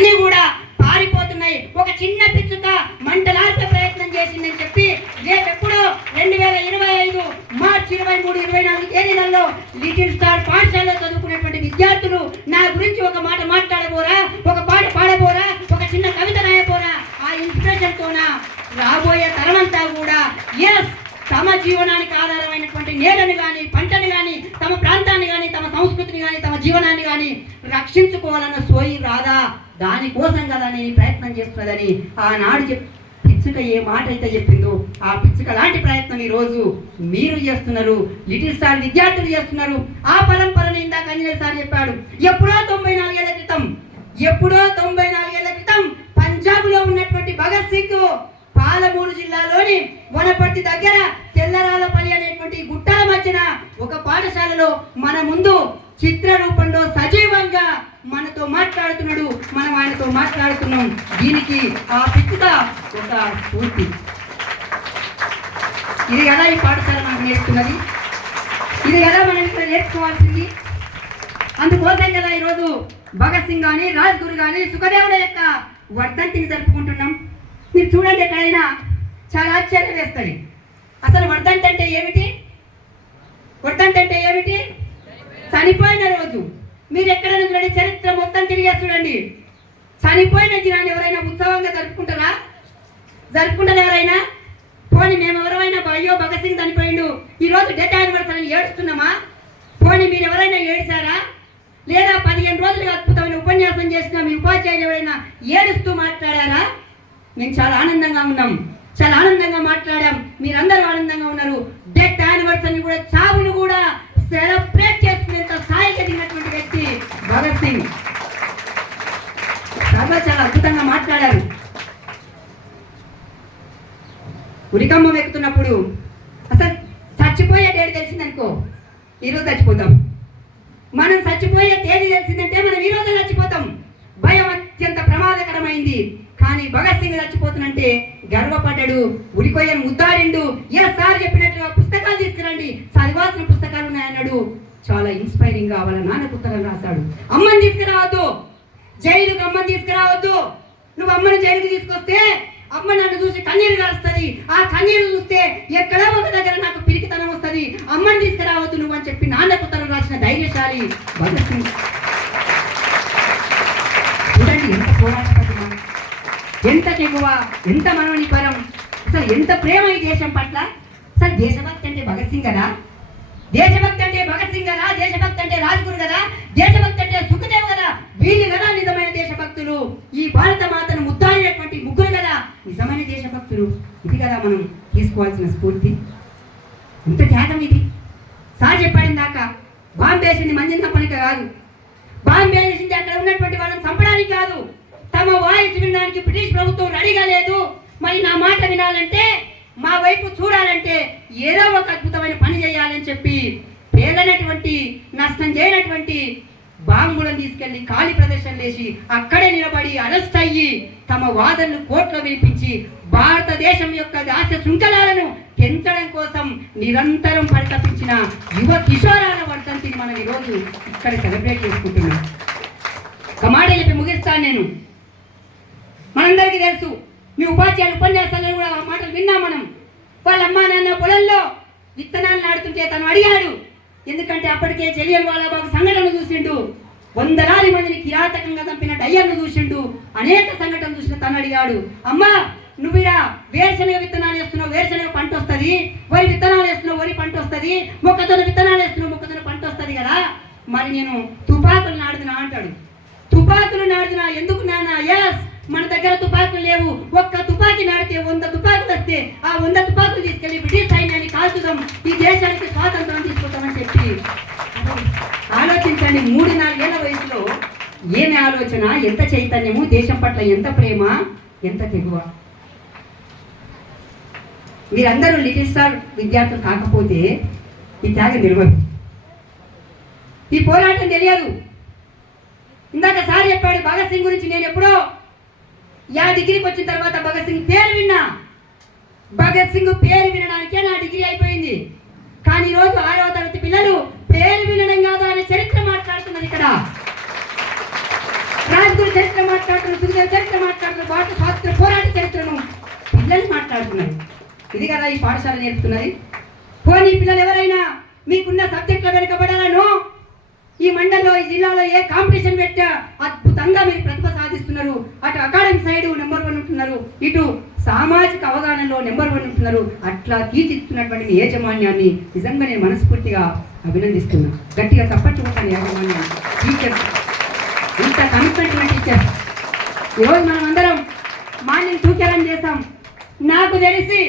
అన్నీ కూడా పారిపోతున్నాయి. ఒక చిన్న పిచ్చుక మంటలార్పే ప్రయత్నం చేసిందని చెప్పి రేపెప్పుడో 2025 మార్చి 23, 24 తేదీలలో లిటిల్ స్టార్ పాఠశాలలో చదువుకునేటువంటి విద్యార్థులు నా గురించి ఒక మాట మాట్లాడబోరా, ఒక పాట పాడబోరా, ఒక చిన్న కవిత రాయబోరా, ఆ ఇన్స్పిరేషన్తోన రాబోయే తరమంతా కూడా తమ జీవనానికి ఆధారమైనటువంటి నేలను కానీ, పంటని కానీ, తమ ప్రాంతాన్ని కానీ, తమ సంస్కృతిని కానీ, తమ జీవనాన్ని కానీ రక్షించుకోవాలన్న సోయి రాదా, దానికోసం కదా నేను ప్రయత్నం చేస్తున్నదని ఆనాడు పిచ్చుక ఏ మాట అయితే చెప్పిందో ఆ పిచ్చుక లాంటి ప్రయత్నం ఈరోజు మీరు చేస్తున్నారు, లిటిల్ స్టార్ విద్యార్థులు చేస్తున్నారు. ఆ పరంపరని ఇందాక అంజనేయ సార్ చెప్పాడు. ఎప్పుడో 94 ఏళ్ల క్రితం పంజాబ్లో ఉన్నటువంటి భగత్ సింగ్ పాలమూరు జిల్లాలోని వనపర్తి దగ్గర తెల్లరాలపల్లి అనేటువంటి గుట్టాల మధ్యన ఒక పాఠశాలలో మన ముందు చిత్ర రూపంలో సజీవంగా మనతో మాట్లాడుతున్నాడు, మనం ఆయనతో మాట్లాడుతున్నాం. దీనికి ఆ పిచ్చుక ఒక స్ఫూర్తి. ఇది కదా ఈ పాఠశాల మనకు నేర్చుకున్నది, ఇది కదా మనం ఇక్కడ నేర్చుకోవాల్సింది. అందుకోసం కదా ఈరోజు భగత్ సింగ్ కానీ, రాజ్గురు కానీ, సుఖదేవుల యొక్క వర్ధంతిని జరుపుకుంటున్నాం. మీరు చూడండి, ఎక్కడైనా చాలా ఆశ్చర్యం వేస్తుంది. అసలు వర్ధంతి అంటే ఏమిటి? చనిపోయిన రోజు. మీరు ఎక్కడైనా చూడండి, చరిత్ర మొత్తం తిరిగే చూడండి, చనిపోయిన దినాన్ని ఎవరైనా ఉత్సవంగా జరుపుకుంటారా? ఎవరైనా? పోనీ మేము ఎవరైనా అయ్యో భగత్ సింగ్ చనిపోయిండు ఈరోజు డెత్ యానివర్సరీ ఏడుస్తున్నామా? పోనీ మీరు ఎవరైనా ఏడిసారా? లేదా 15 రోజులుగా అద్భుతమైన ఉపన్యాసం చేసిన మీ ఉపాధ్యాయులు ఎవరైనా ఏడుస్తూ మాట్లాడారా? మేము చాలా ఆనందంగా ఉన్నాం, చాలా ఆనందంగా మాట్లాడాం, మీరందరూ ఆనందంగా ఉన్నారు. డెత్ యానివర్సరీ కూడా, చావును కూడా సెలబ్రేట్ చేసుకునేంత స్థాయికి ఎదిగినటువంటి వ్యక్తి భగత్ సింగ్. చాలా అద్భుతంగా మాట్లాడారు. ఉరికమ్మం ఎక్కుతున్నప్పుడు అసలు చచ్చిపోయే డేట్ తెలిసిందనుకో ఈరోజు చచ్చిపోతాం. మనం చచ్చిపోయే తేదీ తెలిసిందంటే మనం ఈరోజు చచ్చిపోతాం. భయం అత్యంత ప్రమాదకరమైంది. కానీ భగత్ సింగ్ చచ్చిపోతున్నంటే గర్వపడ్డాడు, ఉరికొయ్యను ముద్దాడిండు. సార్ చెప్పినట్టుగా పుస్తకాలు తీసుకురండి, చదివాల్సిన పుస్తకాలు ఉన్నాయన్నాడు. చాలా ఇన్స్పైరింగ్ గా వాళ్ళ నాన్న పుస్తకం రాశాడు. అమ్మని తీసుకురావద్దు, జైలుకు అమ్మని తీసుకురావద్దు. నువ్వు అమ్మను జైలుకి తీసుకొస్తే అమ్మ నన్ను చూసి కన్నీరు కారుస్తుంది. ఆ కన్నీరు చూస్తే ఎక్కడో ఒక దగ్గర నాకు పిరికితనం వస్తుంది. అమ్మని తీసుకురావద్దు నువ్వు అని చెప్పి నాన్న పుస్తకం రాసిన ధైర్యశాలి భగత్ సింగ్. చూడండి ఎంత పోరాటపటిమ, ఎంత తెగువ, ఎంత మనోనిపరం, అసలు ఎంత ప్రేమ ఈ దేశం పట్ల. అసలు దేశభక్తి అంటే భగత్ సింగ్ కదా, దేశభక్తి అంటే భగత్ సింగ్ కదా, దేశభక్తి అంటే రాజ్గురు కదా, దేశభక్తి అంటే సుఖదేవ్ కదా. వీళ్ళు కదా నిజమైన దేశభక్తులు. ఈ భారత మాతను ముద్దాడినటువంటి ముగ్గురు కదా నిజమైన దేశభక్తులు. ఇది కదా మనం తీసుకోవాల్సిన స్ఫూర్తి. ఎంత త్యాగం ఇది. సార్ చెప్పాడు దాకా, బాంబు వేసింది మంజిన పనికి కాదు, బాంబు వేసింది అక్కడ ఉన్నటువంటి వాళ్ళని చంపడానికి కాదు. తమ వాయిస్ వినడానికి బ్రిటిష్ ప్రభుత్వం రెడీగా లేదు. మరి నా మాట వినాలంటే, మా వైపు చూడాలంటే ఏదో ఒక అద్భుతమైన పని చేయాలని చెప్పి పేదనటువంటి, నష్టం చేయనటువంటి బాంబులను తీసుకెళ్లి ఖాళీ ప్రదర్శనలు వేసి అక్కడే నిలబడి అరెస్ట్ అయ్యి తమ వాదనలు కోర్టులో వినిపించి భారతదేశం యొక్క ఆశ శృంఖలాలను పెంచడం కోసం నిరంతరం పరితపించిన యువ కిషోరాల వర్ధంతిని మనం ఈరోజు ఇక్కడ సెలబ్రేట్ చేసుకుంటున్నాం. ఒక మాట చెప్పి ముగిస్తాను నేను. మనందరికీ తెలుసు, మీ ఉపాధ్యాయుల ఉపన్యాసాలను కూడా ఆ మాటలు విన్నాం మనం. వాళ్ళ అమ్మా నాన్న పొలంలో విత్తనాలు నాడుతుంటే తను అడిగాడు. ఎందుకంటే అప్పటికే జలియన్ వాలాబాగ్ సంఘటన చూసిండు, వందలాది మందిని కిరాతకంగా చంపిన డయ్యర్ను చూసిండు, అనేక సంఘటనలు చూసిన తను అడిగాడు, అమ్మా నువ్వు ఇలా వేరుశనగ విత్తనాలు వేస్తున్నావు, వేరుశనగ పంట వస్తుంది, వరి విత్తనాలు వేస్తున్నావు, వరి పంట వస్తుంది, మొక్కజొన్న విత్తనాలు వేస్తున్నావు, మొక్కజొన్న పంట వస్తుంది కదా, మరి నేను తుపాకులు నాడుతున్నా అంటాడు. తుపాకులు నాడుతున్నా ఎందుకు నాన్న? ఎస్, మన దగ్గర తుపాకులు లేవు. ఒక్క తుపాకీ నాడితే 100 తుపాకులు వస్తే ఆ 100 తుపాకులు తీసుకెళ్లి బ్రిటిష్ సైన్యాన్ని కాల్చుదాం, ఈ దేశానికి స్వాతంత్రం తీసుకుంటామని చెప్పి ఆలోచించండి. 3-4 ఏళ్ల వయసులో ఏమి ఆలోచన, ఎంత చైతన్యము, దేశం పట్ల ఎంత ప్రేమ, ఎంత తెగువ. మీరందరూ లిటిల్ స్టార్ విద్యార్థులు కాకపోతే ఈ త్యాగం నిలవదు, ఈ పోరాటం తెలియదు. ఇందాక సార్ చెప్పాడు భగత్ సింగ్ గురించి. నేను ఎప్పుడో డిగ్రీకి వచ్చిన తర్వాత భగత్ సింగ్ పేరు విన్నా. భగత్ సింగ్ పేరు వినడానికే నా డిగ్రీ అయిపోయింది. కానీ ఈరోజు 6వ తరగతి పిల్లలు పేరు వినడం కాదు, ఆయన చరిత్ర మాట్లాడుతున్నారు. ఇక్కడ రాజ్గురు చరిత్ర మాట్లాడుతున్నారు, సుఖదేవ చరిత్ర మాట్లాడుతున్నారు, భారత స్వాతంత్ర పోరాట చరిత్రను పిల్లలు మాట్లాడుతున్నారు. ఇది కదా ఈ పాఠశాల నేర్పుతున్నది. పోనీ పిల్లలు ఎవరైనా మీకున్న సబ్జెక్టులో వెనుకబడాలను ఈ మండలంలో ఈ జిల్లాలో ఏ కాంపిటీషన్ పెట్టా అద్భుతంగా మీరు ప్రతిభ సాధిస్తున్నారు. అటు అకాడమిక్ సైడ్ నెంబర్ 1 ఉంటున్నారు, ఇటు సామాజిక అవగాహనలో నెంబర్ 1 ఉంటున్నారు. అట్లా తీర్చిదిద్దుతున్నటువంటి మీ యాజమాన్యాన్ని నిజంగా నేను మనస్ఫూర్తిగా అభినందిస్తున్నా. గట్టిగా చప్పట్లు కొట్టాను యాజమాన్యాన్ని. టీచర్స్ ఇంత కమిట్మెంట్ ఉన్న టీచర్స్. ఈరోజు మనం అందరం మార్నింగ్ 2 చేసాం. నాకు తెలిసి